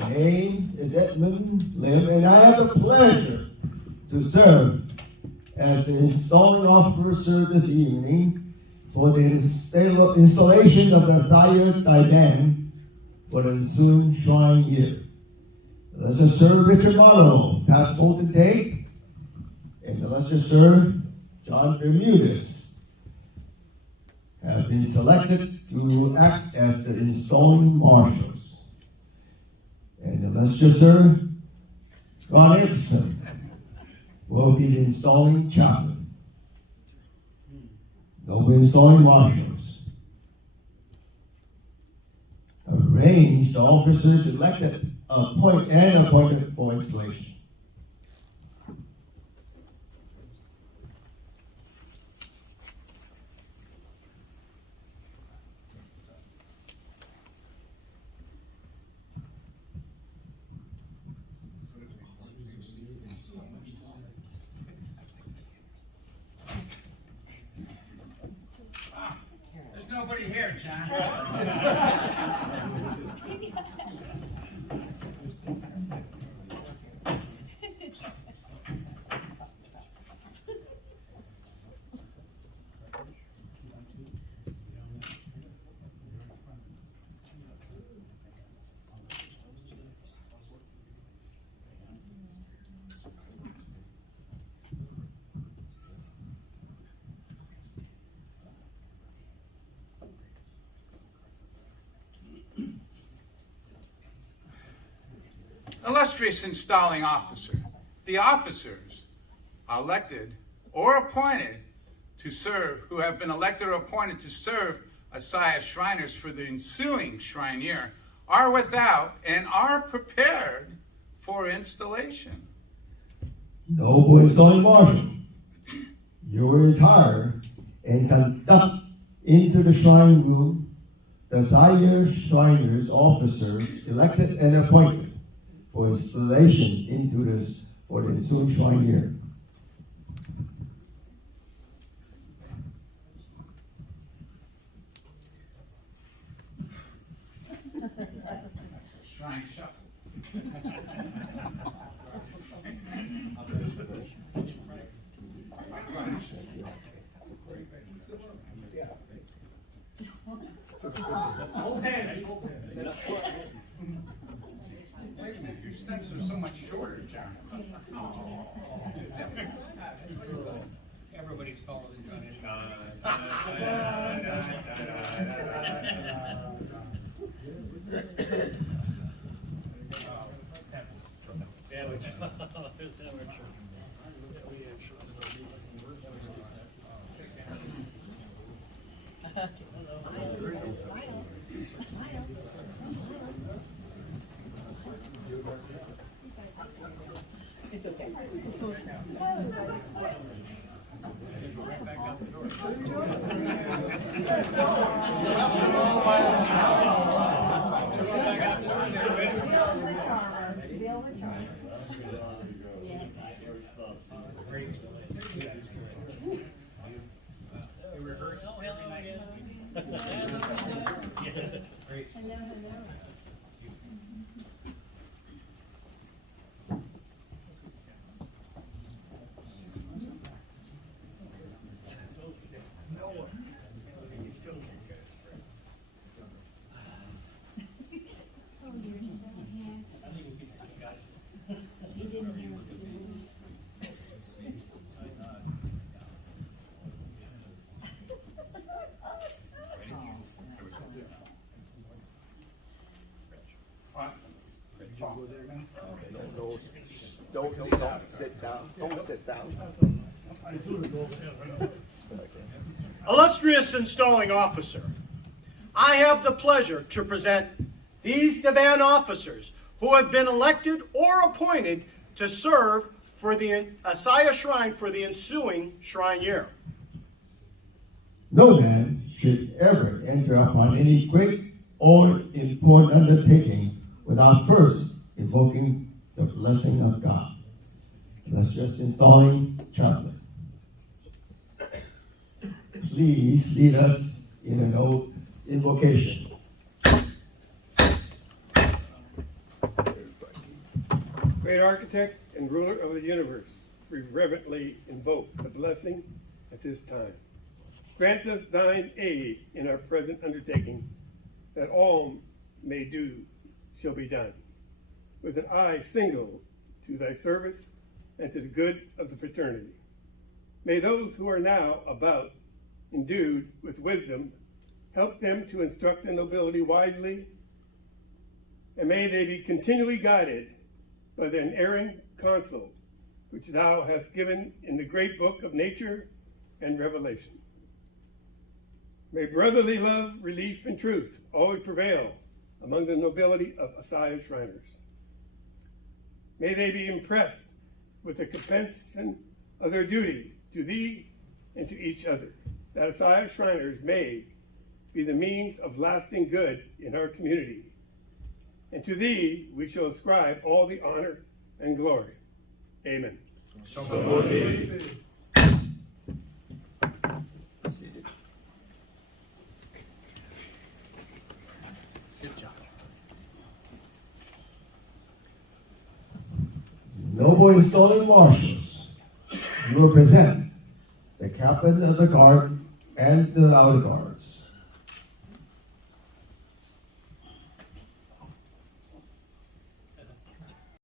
My name is Edmund Lim, and I have the pleasure to serve as the installing officer this evening for the installation of the Saya Daidan for the ensuing shrine year. Illustrious Sir Richard Marlowe, past potentate, and illustrious Sir John Bermudez have been selected to act as the installing marshals. And illustrious Sir Ron Erickson will be the installing chaplain. They'll be installing marshals. Arrange the officers elected, appointed for installation. There's nobody here, John. Illustrious installing officer, the officers elected or appointed to serve, who have been elected or appointed to serve as Saya Shriners for the ensuing shrine year, are without and are prepared for installation. Noble installing marshal, you will retire and conduct into the shrine room the Saya Shriners officers elected and appointed for installation into this for the ensuing shrine year. Shrine shuffle. Hold hands. Wait a minute, your steps are so much shorter, John. Everybody's taller than John. It's okay. Don't sit down. Don't sit down. Illustrious installing officer, I have the pleasure to present these divan officers who have been elected or appointed to serve for the Saya Shrine for the ensuing shrine year. No man should ever enter upon any great or important undertaking without first invoking the blessing of God. Let's just installing chaplain. Please lead us in an invocation. Great architect and ruler of the universe, we reverently invoke the blessing at this time. Grant us thine aid in our present undertaking, that all may do shall be done, with an eye single to thy service and to the good of the fraternity. May those who are now about, endued with wisdom, help them to instruct the nobility wisely, and may they be continually guided by the unerring counsel which thou hast given in the great book of nature and revelation. May brotherly love, relief, and truth always prevail among the nobility of Asaya Shriners. May they be impressed with the compensation of their duty to thee and to each other, that Asaya Shriners may be the means of lasting good in our community. And to thee we shall ascribe all the honor and glory. Amen. Good job. Noble installing marshals, you will present the captain of the guard and the outer guards.